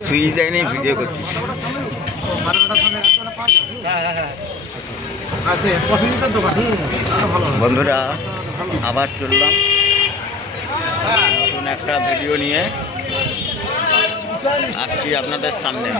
Switch দেয়নি, video করছি। বন্ধুরা আবার চললাম নতুন একটা ভিডিও নিয়ে আসছি আপনাদের সামনে।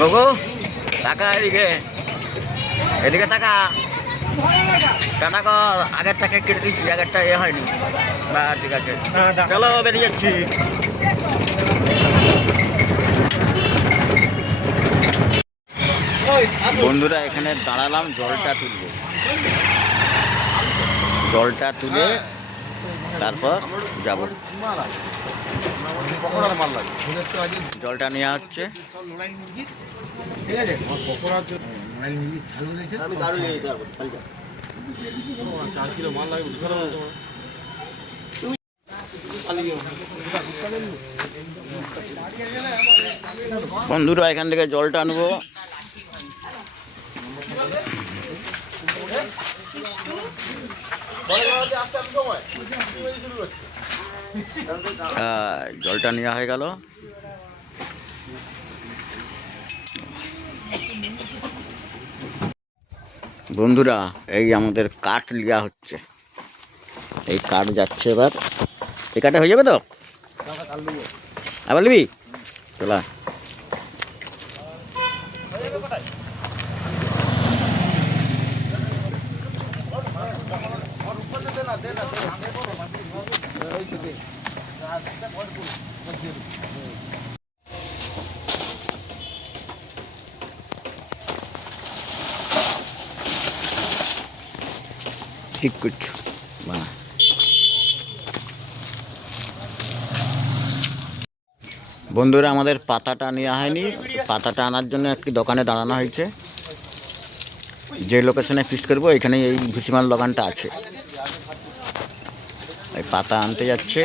গগো টাকা এদিকে, এদিকে টাকা টাটা কর। আগের টাকা কেটে দিচ্ছি, আগেরটা এ হয়নি। বা ঠিক আছে, চলো বেরিয়ে যাচ্ছি। বন্ধুরা এখানে দাঁড়ালাম, জলটা তুলে তারপর যাব। জলটা নেওয়া হচ্ছে। বন্ধুরা এখান থেকে জলটা আনবো। জলটা নেওয়া হয়ে গেল। বন্ধুরা এই আমাদের কাঠ লিয়া হচ্ছে, এই কাঠ যাচ্ছে এবার। এই কাঠে হয়ে যাবে তো? আবার নিবি? চলা। ঠিক করছো বাহ। বন্ধুরা আমাদের পাতাটা নেওয়া হয়নি, পাতাটা আনার জন্য একটি দোকানে দাঁড়ানো হয়েছে। যে লোকেশনে ফিক্স করবো এখানে এই ভুসিমাল দোকানটা আছে। এই পাতা আনতে যাচ্ছে।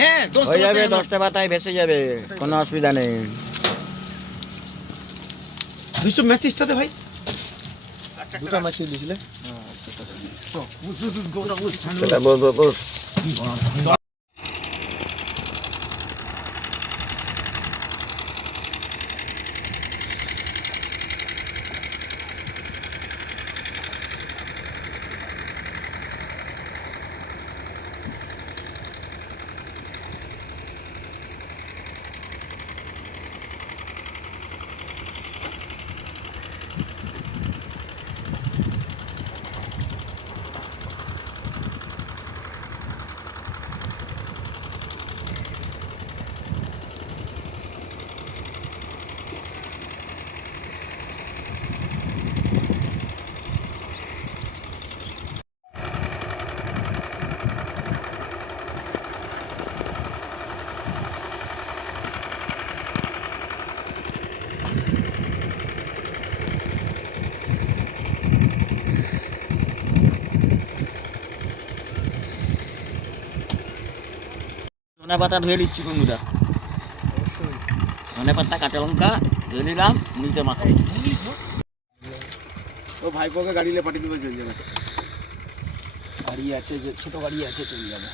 হ্যাঁ 10টা পাতায় ভেসে যাবে, কোনো অসুবিধা নেই। দুটো ম্যাচিসটাতে ভাই দুটো ম্যাচিস দিছিলে। ধনে পাতা ধুয়ে নিচ্ছি বন্ধুরা। ধনে পাতা কাঁচা লঙ্কা ধুয়ে নিলাম, মুড়িতে মাখাই। ও ভাইপোকে গাড়ি নিয়ে পাঠিয়ে দেবে, চলে যাবে। গাড়ি আছে, যে ছোট গাড়ি আছে, চলে যাবে।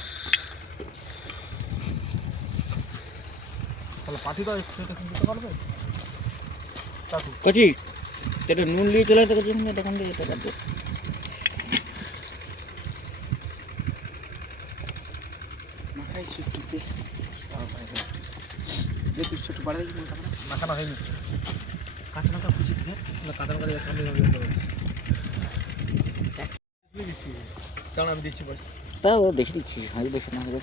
তাহলে পাঠিয়ে দাও, দিতে পারবে কচি এটা নুন দিয়ে চলে যেতে কচি, দোকান থেকে যেতে পারবে। মাখাই সুটুতে যে তুই ছোট পাড়াই মাখানো হয়নি। কাঁচা লঙ্কা খুঁজি থেকে কাঁচা লঙ্কা দিয়ে আমি দিচ্ছি পয়সা। তাও দেখে দিচ্ছি, হাজি দেখে না হয়ে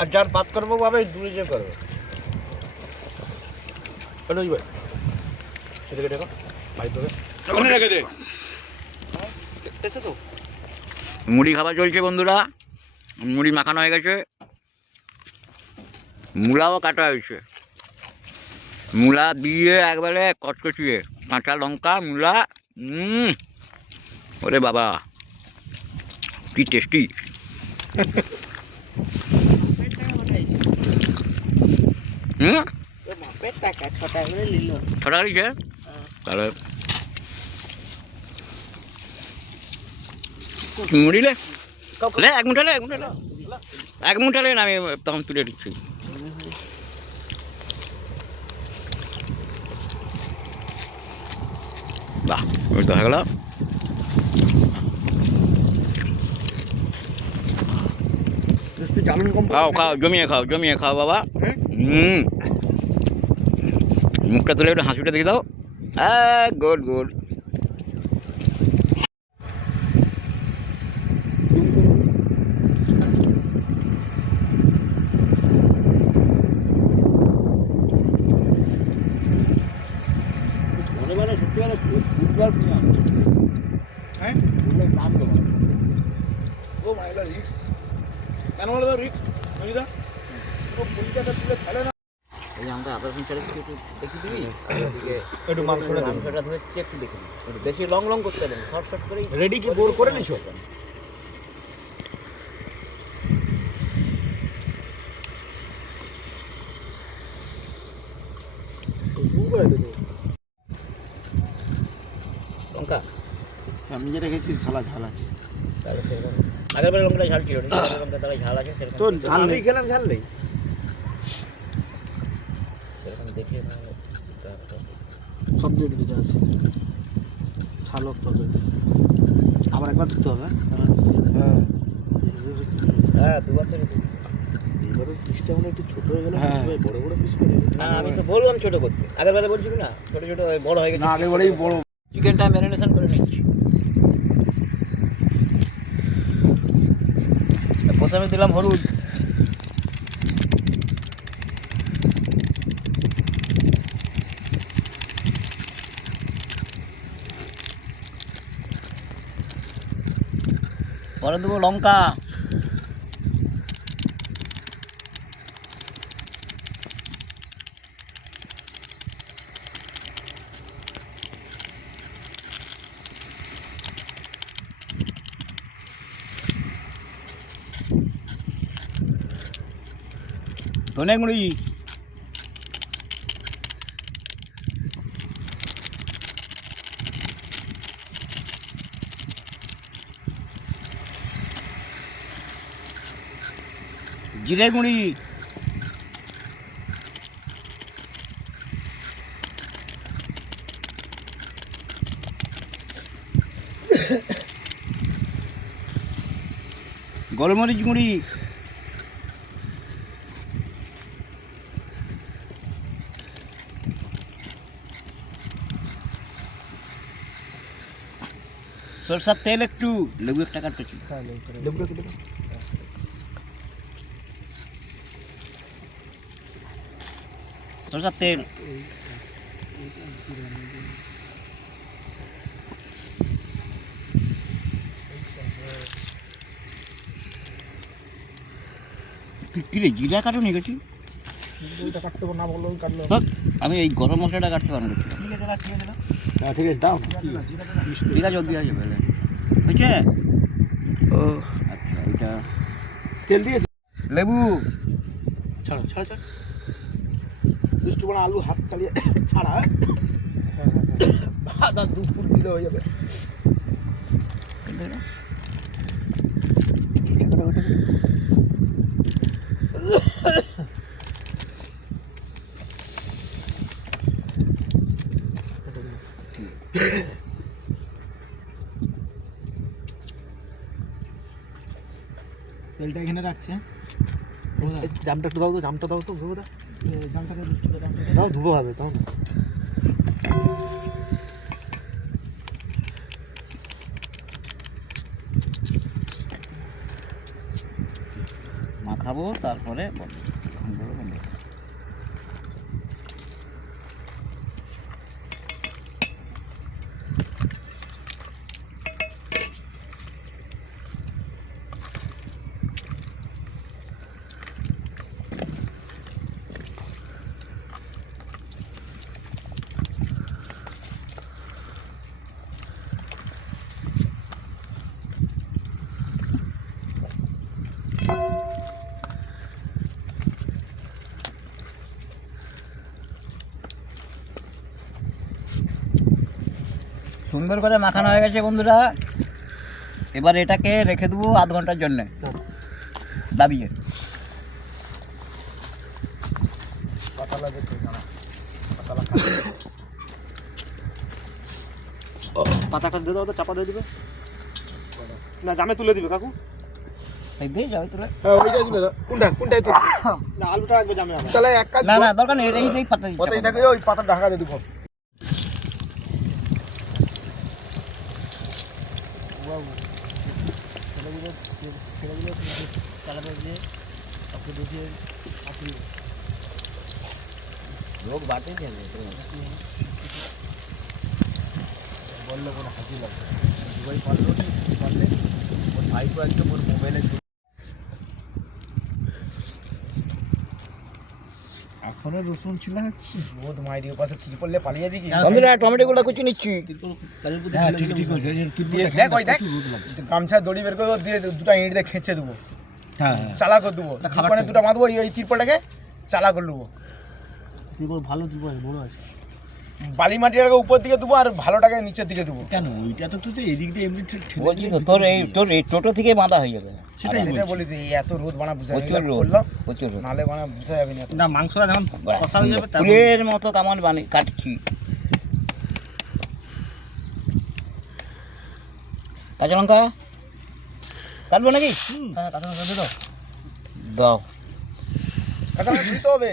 আর যার বাদ করবো ভাবে দূরে যে করবে সেটাকে দেখো ভাই তোকে রেখে দে তো মুড়ি খাবার চলছে বন্ধুরা, মুড়ি মাখানো হয়ে গেছে, মূলাও কাটা হয়েছে, মূলা দিয়ে একবারে কচকচিয়ে, কাঁচা লঙ্কা মূলা, ওরে বাবা কি টেস্টি। মাপের টাকা 6 টাকা করে নিল। 6 টাকা দিচ্ছে তাহলে মুড়িলে লে, এক মুঠা লে, এক মুঠা লে না, আমি তখন তুলে দিচ্ছি। বাহ, ওই তো হয়ে গেল। খাও খাও, জমিয়ে খাও বাবা। মুখটা তুলে একটু হাসিটা দেখে দাও। Good good. ও মাইলা রিক্স কেন বলো তো রিক্স মজিদা পুরো মুড়িটা তুলে ফেলে না। এই যে আমাকে অপারেশন ছেড়ে একটু দেখি দিবি, একটু মাংসটা ধরে একটু দেখি দিবি, বেশি লং লং করতে হবে, শর্ট শর্ট করেই। রেডি কি বোর করে নিছো? লঙ্কা আমি যেটা খেয়েছি ঝালা ঝাল আছে। তাহলে সেরকম আগের বারে লঙ্কাটা ঝাল ছিল, লঙ্কা তাহলে ঝাল আছে সেরকম। তো ঝাল নেই, খেলাম ঝাল নেই। সেরকম দেখে সব দিয়ে দিতে আছে, ঝাল হোক তবে আবার একবার ধুতে হবে। হ্যাঁ দুবার থেকে এবারে পিসটা মানে একটু ছোট হয়ে গেল, বড় বড় পিস করে। না আমি তো বললাম ছোটো করতে, আগের বারে বলছিলি না ছোটো ছোটো বড় হয়ে গেছে। না আগের বারেই বড়। চিকেনটা ম্যারিনেশন করে নিচ্ছি। প্রথমে দিলাম হলুদ, পরে দেবো লঙ্কা, ধনে গুঁড়ি, জিরে গুঁড়ি, গোলমরিচ গুঁড়ি, সরষার তেল একটু, লেবু একটা কাটতেছি, লেবুটা কেটে দাও। সরষার তেল, কিরে জিরা কাটো নিয়ে গেছি, কাটতে না বললো কাটলো। আমি এই গরম মশলাটা কাটতে পারবো। হ্যাঁ ঠিক আছে দাও। ঠিক আছে জলদি আছে বলে হয়েছে। ও আচ্ছা, এটা তেল দিয়েছে, লেবু, ছাড়া ছাড়া ছাড়া দুষ্টু বানা আলু হাত চালিয়ে ছাড়া। আদা 2 ফুট দিলে হয়ে যাবে। তেলটা এখানে রাখছে, জামটা একটু দাও তো, জামটা দাও তো, ধুবো জামটাকে দাও, ধুবো হবে তাও না। মাখাবো তারপরে সুন্দর করে মাখানো হয়ে গেছে বন্ধুরা। এবার এটাকে রেখে দেবো আধ ঘন্টার জন্যে দাবিয়ে। পাতাটা দিয়ে দাও তো, চাপা দিয়ে দিবে না, জামে তুলে দিবে কাকু। এই দিয়ে যাবে তোরা। হ্যাঁ ওইটাই তুলে দাও। কোনটাই তুলে না, আলুটা রাখবে জামে। তাহলে এক কাজ না না দরকার নেই, এই পাতা দিচ্ছি। ওতে এটাকে ওই পাতা ঢাকা দিয়ে দিব। লোক বাড়তে বললে কোনো হাসি লাগবে। দুবাই পারলো পারলে ওর ভাইকে একদম ওর মোবাইলে এখনো রসুন ছিল হচ্ছে বহুত মায়ের পাশে ত্রিপলে পালিয়ে যাবি কি? বন্ধুরা টমেটোগুলো কুচি নিচ্ছি। হ্যাঁ ঠিক দেখ ওই দেখ গামছা দড়ি বের করে দিয়ে দুটো ইঁট দিয়ে খেঁচে দেবো। হ্যাঁ চালা করে দেবো, খাবারে দুটো বাঁধবো, এই ত্রিপলটাকে চালা করে দেবো। ভালো ত্রিপল বড় আছে। বালি মাটিটাকে উপর দিকে দেবো আর ভালোটাকে নিচের দিকে দেবো। কেন ওইটা তো তুই এদিক দিয়ে এমনি বলছি তো তোর এই টোটো থেকে বাঁধা হয়ে যাবে। সেটাই বলি যে এত রোদ বানা বুঝা প্রচুর রোদ, করলো প্রচুর রোদ। নালে বানা বুঝা যাবে না। না মাংসটা যখন কষা হয়ে যাবে তারপর ফুলের মতো কামান বানিয়ে কাটছি। কাঁচা লঙ্কা কাটবো নাকি? হ্যাঁ কাঁচা লঙ্কা দিয়ে দাও। দাও কাঁচা লঙ্কা দিতে হবে।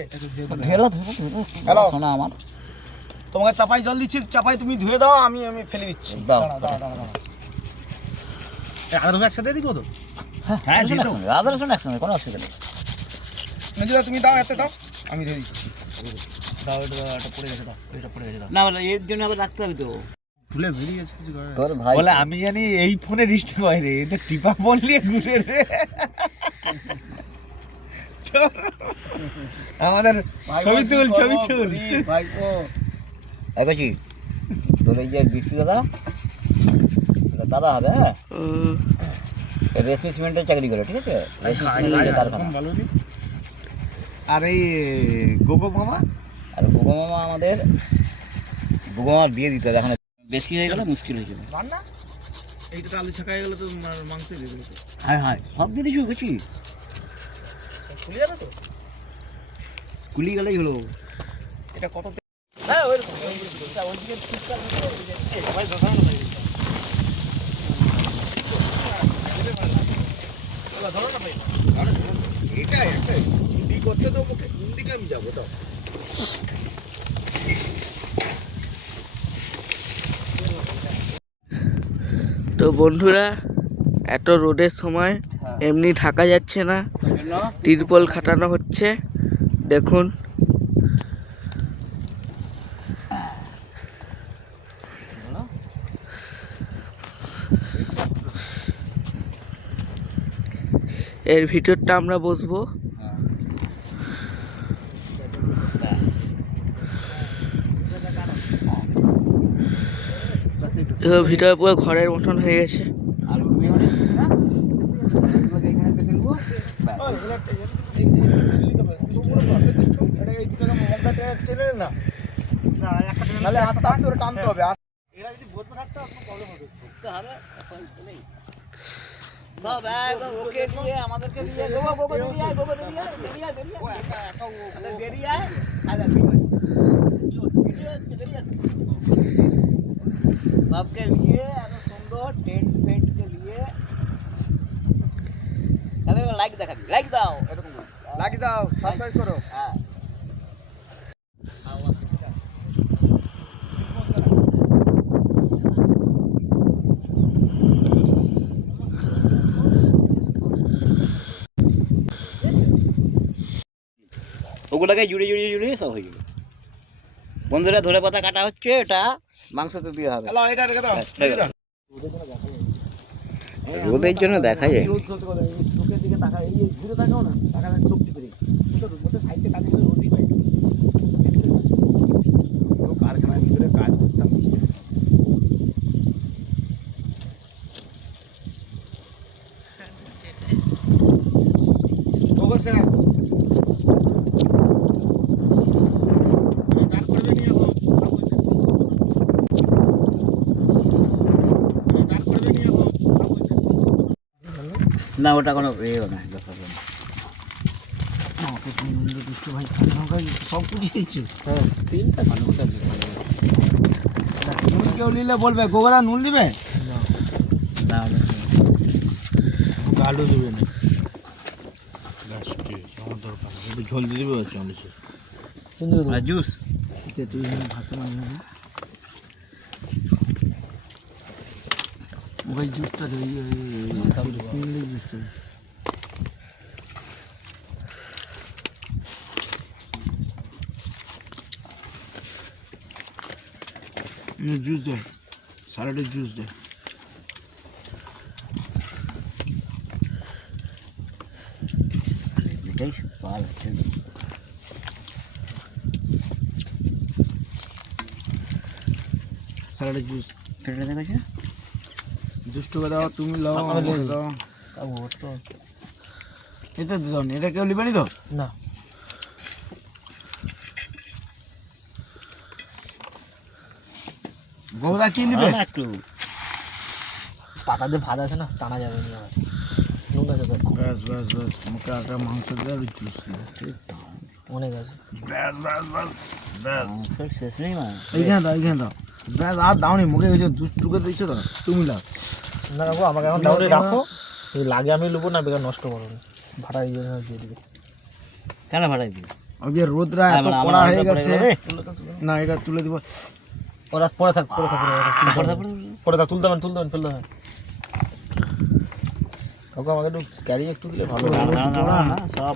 ধেলো হ্যালো। শোনা আমার। তোমাকে চাপাই জল দিচ্ছি, চাপাই তুমি ধুয়ে দাও, আমি ফেলে দিচ্ছি। দাও। দাঁড়া। আদা রসুন একসাথে দিব তো? হ্যাঁ আদা রসুন একসঙ্গে কোনো অসুবিধা নেই। নজিদা তুমি দাও, এতে দাও, আমি দিয়ে দিচ্ছি। দাও এটা পড়ে গেছে, দাও এটা পড়ে গেছে, দাও। না বলে এর জন্য আবার রাখতে হবে তো। ভুলে বেরিয়ে গেছে কিছু করে। তোর ভাই বলে আমি জানি এই ফোনে রিস্ট হয় রে, এটা টিপা বললি ঘুরে রে। আমাদের ছবি তুল ভাইপো এগোছি তোর এই যে বিষ্ণু দাদা, এটা দাদা হবে। হ্যাঁ রেশমি সিমেন্টের চাকরি করে, ঠিক আছে? রেশমি সিমেন্টের কারখানা। ভালো নি। আর এই গোগো মামা, আর বুগো মামা আমাদের বুগো মামা বিয়ে দিতে হবে, এখন বেশি হয়ে গেলে মুশকিল হয়ে যাবে। রান্না এইটা তো আলু ছাকা হয়ে গেলে তো মাংসই দিয়ে দেবে। হ্যাঁ হ্যাঁ সব দিয়ে দিচ্ছি বুঝছি, খুলে যাবে তো। কুলি গেলেই হলো। এটা কত? হ্যাঁ ওই ভাই ধরা না ভাই। ধরো না ভাই। এটা একটা হিন্দি করতে তো মুখে হিন্দিকে আমি যাবো তো। তো বন্ধুরা, এত রোদের সময় এমনি থাকা যাচ্ছে না, তিরপল খাটানো হচ্ছে। দেখুন এর ভিতরটা আমরা বসবো। ভিতরে পুরো ঘরের মতন হয়ে গেছে। আর নাহলে আস্তে আস্তে ওরা টানতে হবে। এরা যদি বসে থাকতে প্রবলেম হবে। সব একদম ওকে দিয়ে আমাদেরকে দিয়ে গোবো গোবো দিয়ে আয়, গোবো দিয়ে আয়, বেরিয়ে আয়। আচ্ছা ঠিক আছে, सबके लिए एत सुंदर टेंट फेंट के लिए তাহলে লাইক দেখাবি, লাইক দাও, এরকম লাইক দাও, সাবস্ক্রাইব করো। হ্যাঁ ওগুলোকে জুড়ে সব হয়ে যাবে। বন্ধুরা ধরে পাতা কাটা হচ্ছে, এটা মাংসতে দিয়ে হবে। হ্যালো, এটা রেখে দাও। রোদের জন্য দেখা যায়। চোখের দিকে তাকা, এই ঘুরে তাকাও না, তাকা চোখটি করে মোটর সাইডে কাজে গেলে রোদই পাই। কারখানার ভিতরে কাজ করতাম নিশ্চয়। স্যার না ওটা কোনো ইয়ে না ব্যাপার না। দুষ্টু ভাই সব বুঝিয়েছো হ্যাঁ তিনটা মানুষ নুন কেউ নিলে বলবে গোগদা নুন দিবে না আলু দেবে না ব্যাস ঠিক আছে আমার দরকার নেই। একটু ঝোল দিয়ে দেবে চামচে আর জুস তুই ভাতে বানিয়ে নেবি ওই জুসটা দে ইংলিশ জুসটা জুস দে স্যালাডের জুস দে এটাই ভালো আছে স্যালাডের জুস কেটে দেখেছে দুষ্টুকে দাও তুমি লাও আমাকে দাও এটা দিয়ে দাও এটা কেউ নিবে নি তো না গোদা কি নিবে একটু পাতা দিয়ে ভাত আছে না টানা যাবে না আর নুন আছে তো ব্যাস ব্যাস ব্যাস মুখে একটা মাংস দিয়ে আর জুস দিয়ে অনেক আছে ব্যাস ব্যাস ব্যাস ব্যাস শেষ নেই মা এইখানে দাও ব্যাস আর দাও নি মুখে গেছে দুষ্টুকে দিয়েছো তো তুমি লাও না রাখো আমাকে এখন দাও রাখো যদি লাগে আমি নেবো না বেকার নষ্ট করো না ভাড়া এই জন্য দিয়ে দিবে কেন ভাড়াই দিই ওই যে রোদরা এত কড়া হয়ে গেছে না এটা তুলে দিব ওরা পরে থাক তুলতে হবে ফেলতে হবে কাউকে আমাকে একটু ক্যারি একটু দিলে ভালো সব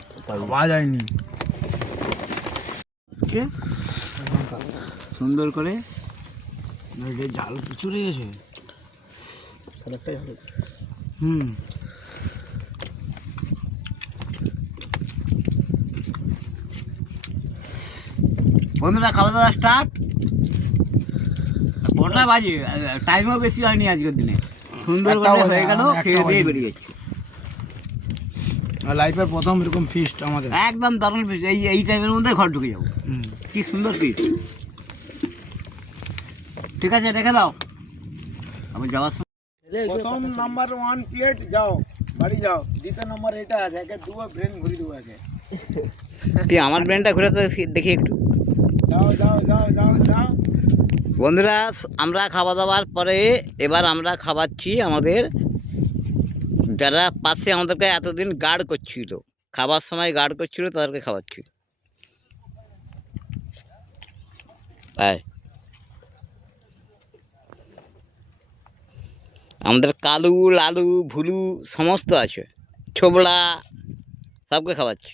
পাওয়া যায়নি সুন্দর করে জাল কিছু রয়েছে স্যালাডটাই ভালো হুম বন্ধুরা খাওয়া দাওয়া স্টার্ট 5টা বাজে টাইমও বেশি হয়নি আজকের দিনে সুন্দর করে হয়ে গেল খেয়ে দিয়ে বেরিয়েছি লাইফের প্রথম এরকম ফিস্ট আমাদের একদম দারুণ পিস এই টাইমের মধ্যে ঘর ঢুকে যাবো কি সুন্দর পিস ঠিক আছে রেখে দাও আমি যাওয়ার সময় প্রথম নাম্বার 1 প্লেট যাও বাড়ি যাও দ্বিতীয় নাম্বার এটা আছে একে দুটো ব্রেন ঘুরি দেবো একে তুই আমার ব্রেনটা ঘুরে তো দেখি একটু যাও যাও যাও যাও যাও বন্ধুরা আমরা খাওয়া দাওয়ার পরে এবার আমরা খাওয়াচ্ছি আমাদের যারা পাশে আমাদেরকে এতদিন গার্ড করছিল খাবার সময় গার্ড করছিল তাদেরকে খাওয়াচ্ছি আমাদের কালু লালু ভুলু সমস্ত আছে ছোবড়া সবকে খাওয়াচ্ছি